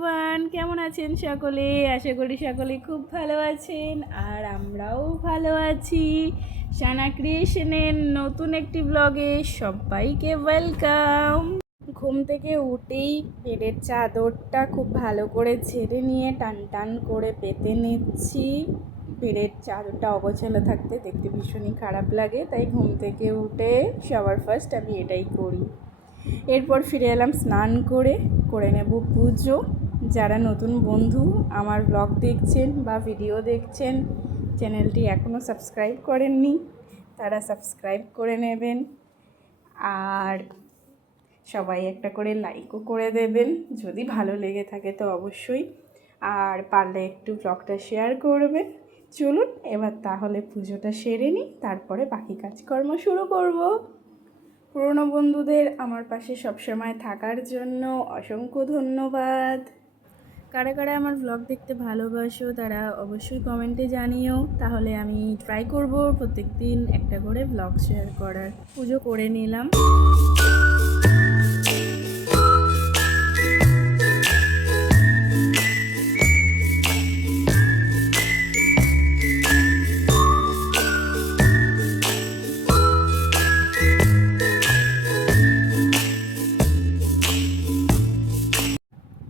Everyone, কেমন আছেন সকলে? আশা করি সকলে খুব ভালো আছেন আর আমরাও ভালো আছি। সানা ক্রিয়েশনের নতুন একটি ব্লগে সবাইকে ওয়েলকাম। ঘুম থেকে উঠেই বেডের চাদরটা খুব ভালো করে ছেড়ে নিয়ে টান টান করে পেতে নিচ্ছি। বেডের চাদরটা অগোছালো থাকতে দেখতে ভীষণই খারাপ লাগে, তাই ঘুম থেকে উঠে সবার ফার্স্ট আমি এটাই করি। এরপর ফিরে এলাম স্নান করে নেব পুজো। যারা নতুন বন্ধু আমার ব্লগ দেখছেন বা ভিডিও দেখছেন, চ্যানেলটি এখনও সাবস্ক্রাইব করেননি, তারা সাবস্ক্রাইব করে নেবেন আর সবাই একটা করে লাইকও করে দেবেন যদি ভালো লেগে থাকে তো অবশ্যই, আর পারলে একটু ব্লগটা শেয়ার করবেন। চলুন এবার তাহলে পুজোটা সেরে নিই, তারপরে বাকি কাজকর্ম শুরু করব। পুরনো বন্ধুদের আমার পাশে সবসময় থাকার জন্য অসংখ্য ধন্যবাদ। কারা কারা আমার ব্লগ দেখতে ভালোবাসো তারা অবশ্যই কমেন্টে জানিও, তাহলে আমি ট্রাই করব প্রত্যেক দিন একটা করে ব্লগ শেয়ার করার। পুজো করে নিলাম।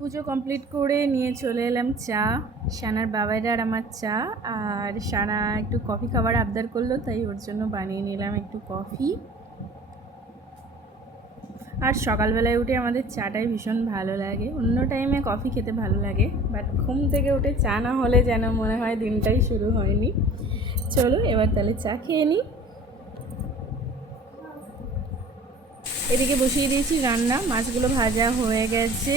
পুজো কমপ্লিট করে নিয়ে চলে এলাম চা। সানার বাবাইরা আর আমার চা, আর সানা একটু কফি খাবার আবদার করলো, তাই ওর জন্য বানিয়ে নিলাম একটু কফি। আর সকালবেলায় উঠে আমাদের চাটাই ভীষণ ভালো লাগে, অন্য টাইমে কফি খেতে ভালো লাগে, বাট ঘুম থেকে উঠে চা না হলে যেন মনে হয় দিনটাই শুরু হয়নি। চলো এবার তাহলে চা খেয়ে নিই। এদিকে বসিয়ে দিয়েছি রান্না, মাছগুলো ভাজা হয়ে গেছে।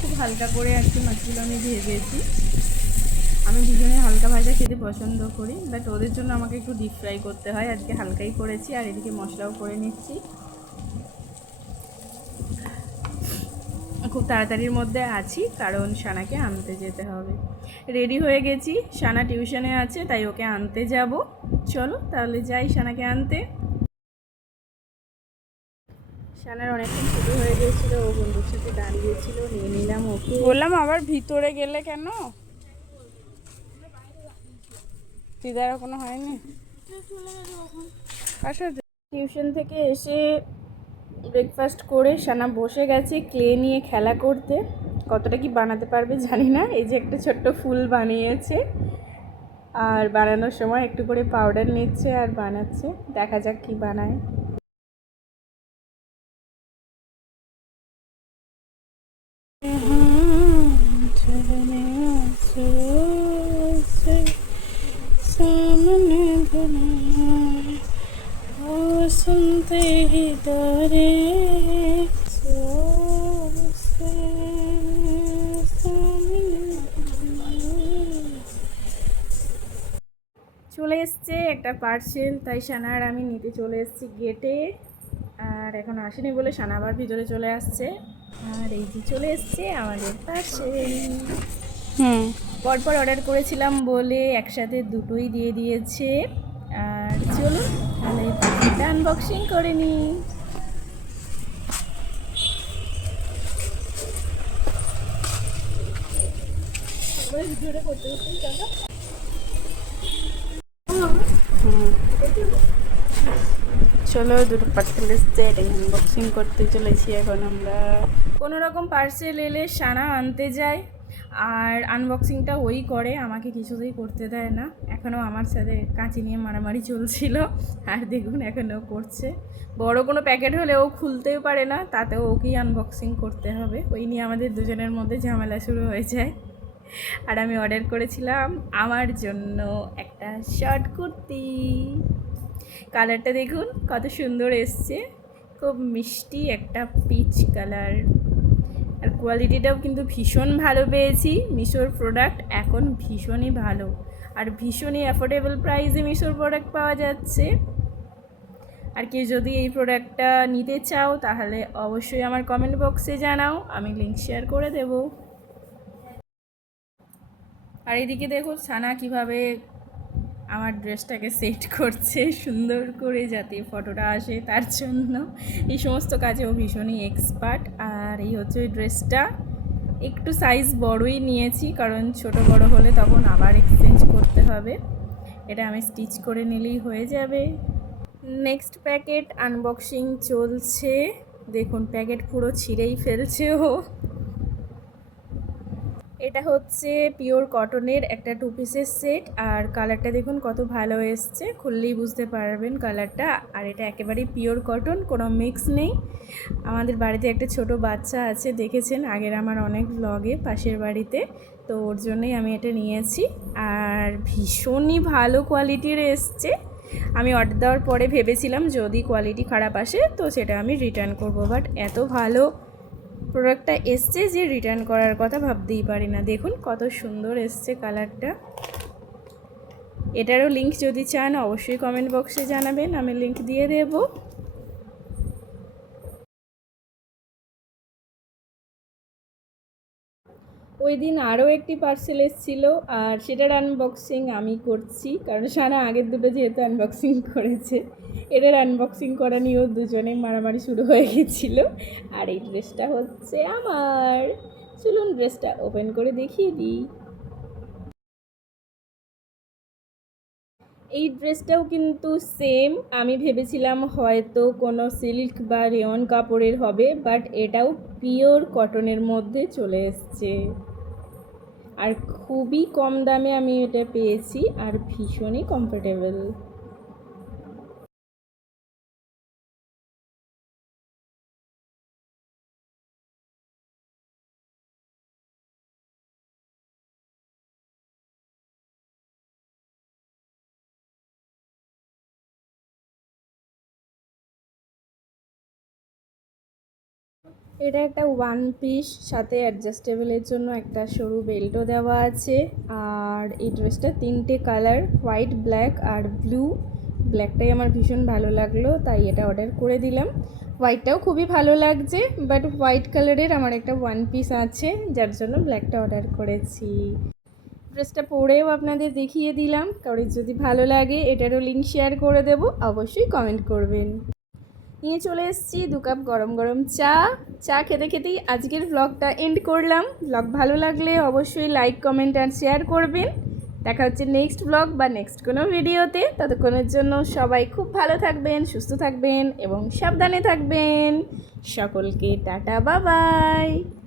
খুব হালকা করে আর কি মাছগুলো আমি ভেজেছি। আমি ভীষণই হালকা ভাজা খেতে পছন্দ করি, বাট ওদের জন্য আমাকে একটু ডিপ ফ্রাই করতে হয়, আজকে হালকাই করেছি। আর এদিকে মশলাও করে নিচ্ছি। খুব তাড়াতাড়ির মধ্যে আছি কারণ সানাকে আনতে যেতে হবে। রেডি হয়ে গেছি, সানা টিউশনে আছে তাই ওকে আনতে যাব। চলো তাহলে যাই সানাকে আনতে। সানার অনেকক্ষণ ছুটি হয়ে গিয়েছিল, ও বন্ধুর সাথে দাঁড়িয়েছিল, নিয়ে নিলাম ওকে। বললাম আবার ভিতরে গেলে কেন? দিদার কোনো হয়নি। টিউশন থেকে এসে ব্রেকফাস্ট করে সানা বসে গেছে ক্লে নিয়ে খেলা করতে। কতটা কি বানাতে পারবে জানি না। এই যে একটা ছোট্ট ফুল বানিয়েছে, আর বানানোর সময় একটু করে পাউডার নিচ্ছে আর বানাচ্ছে। দেখা যাক কি বানায়। सुनते ही डरे চলে এসছে একটা পার্সেল, তাই সানা আর আমি নিতে চলে এসেছি গেটে। আর এখন আসেনি বলে সানা আবার ভিতরে চলে আসছে। আর এই যে চলে এসছে আমাদের পার্সেল। পরপর অর্ডার করেছিলাম বলে একসাথে দুটোই দিয়ে দিয়েছে। আর চলো তাহলে এটা আনবক্সিং করে নিই। চলো দুটো পার্সেল এসছে, এটাই আনবক্সিং করতে চলেছি এখন আমরা। কোনো রকম পার্সেল এলে সানা আনতে যায়, আর আনবক্সিংটা ওই করে, আমাকে কিছুতেই করতে দেয় না। এখনও আমার সাথে কাঁচি নিয়ে মারামারি চলছিল, আর দেখুন এখনও করছে। বড় কোনো প্যাকেট হলে ও খুলতেও পারে না, তাতেও ওকেই আনবক্সিং করতে হবে। ওই নিয়ে আমাদের দুজনের মধ্যে ঝামেলা শুরু হয়ে যায়। আর আমি অর্ডার করেছিলাম আমার জন্য একটা শর্ট কুর্তি। কালারটা দেখুন কত সুন্দর এসছে, খুব মিষ্টি একটা পিচ কালার। আর কোয়ালিটিটাও কিন্তু ভীষণ ভালো পেয়েছি। মিশোর প্রোডাক্ট এখন ভীষণই ভালো, আর ভীষণই অ্যাফোর্ডেবল প্রাইসে মিশোর প্রোডাক্ট পাওয়া যাচ্ছে। আর কেউ যদি এই প্রোডাক্টটা নিতে চাও তাহলে অবশ্যই আমার কমেন্ট বক্সে জানাও, আমি লিঙ্ক শেয়ার করে দেব। আর এদিকে দেখো সানা কিভাবে আমার ড্রেসটাকে সেট করছে সুন্দর করে, যাতে ফটোটা আসে তার জন্য। এই সমস্ত কাজে ও ভীষণই এক্সপার্ট। আর আর এই হচ্ছে ওই ড্রেসটা। একটু সাইজ বড়ই নিয়েছি, কারণ ছোট বড় হলে তখন আবার এক্সচেঞ্জ করতে হবে। এটা আমি স্টিচ করে নিলেই হয়ে যাবে। নেক্সট প্যাকেট আনবক্সিং চলছে। দেখুন প্যাকেট পুরো ছিঁড়েই ফেলছে ও। এটা হচ্ছে পিওর কটনের একটা 2 পিসের সেট, আর কালারটা দেখুন কত ভালো এসছে, খুললেই বুঝতে পারবেন কালারটা। আর এটা একেবারেই পিওর কটন, কোনো মিক্স নেই। আমাদের বাড়িতে একটা ছোট বাচ্চা আছে, দেখেছেন আগের আমার অনেক ব্লগে পাশের বাড়িতে, তো ওর জন্যই আমি এটা নিয়েছি। আর ভীষণই ভালো কোয়ালিটির এসছে। আমি অর্ডার দেওয়ার পরে ভেবেছিলাম যদি কোয়ালিটি খারাপ আসে তো সেটা আমি রিটার্ন করব, বাট এত ভালো প্রোডাক্টটা এসছে যে রিটার্ন করার কথা ভাবতেই পারি না। দেখুন কত সুন্দর এসছে কালারটা। এটারও লিংক যদি চান অবশ্যই কমেন্ট বক্সে জানাবেন, আমি লিংক দিয়ে দেব। ওই দিন আরও একটি পার্সেল এসেছিল, আর সেটার আনবক্সিং আমি করছি, কারণ সানা আগের দুটো যেহেতু আনবক্সিং করেছে, এটার আনবক্সিং করা নিয়েও দুজনেই মারামারি শুরু হয়ে গেছিলো। আর এই ড্রেসটা হচ্ছে আমার। চলুন ড্রেসটা ওপেন করে দেখিয়ে দিই। এই ড্রেসটাও কিন্তু সেম। আমি ভেবেছিলাম হয়তো কোনো সিল্ক বা রেয়ন কাপড়ের হবে, বাট এটাও পিওর কটনের মধ্যে চলে এসছে। আর খুবই কম দামে আমি এটা পেয়েছি, আর ভীষণই কমফোর্টেবল। এটা একটা ওয়ান পিস, সাথে অ্যাডজাস্টেবলের জন্য একটা সরু বেল্টও দেওয়া আছে। আর এই ড্রেসটা 3টে কালার, হোয়াইট, ব্ল্যাক আর ব্লু। ব্ল্যাকটাই আমার ভীষণ ভালো লাগলো, তাই এটা অর্ডার করে দিলাম। হোয়াইটটাও খুবই ভালো লাগছে, বাট হোয়াইট কালারের আমার একটা ওয়ান পিস আছে, যার জন্য ব্ল্যাকটা অর্ডার করেছি। ড্রেসটা পরেও আপনাদের দেখিয়ে দিলাম, কারোর যদি ভালো লাগে এটারও লিঙ্ক শেয়ার করে দেবো, অবশ্যই কমেন্ট করবেন। নিয়ে চলে এসেছি 2 কাপ গরম গরম চা। চা খেতে খেতেই আজকের ব্লগটা এন্ড করলাম। ব্লগ ভালো লাগলে অবশ্যই লাইক, কমেন্ট আর শেয়ার করবেন। দেখা হচ্ছে নেক্সট ব্লগ বা নেক্সট কোনো ভিডিওতে। ততক্ষণের জন্য সবাই খুব ভালো থাকবেন, সুস্থ থাকবেন এবং সাবধানে থাকবেন। সকলকে টাটা, বাই বাই।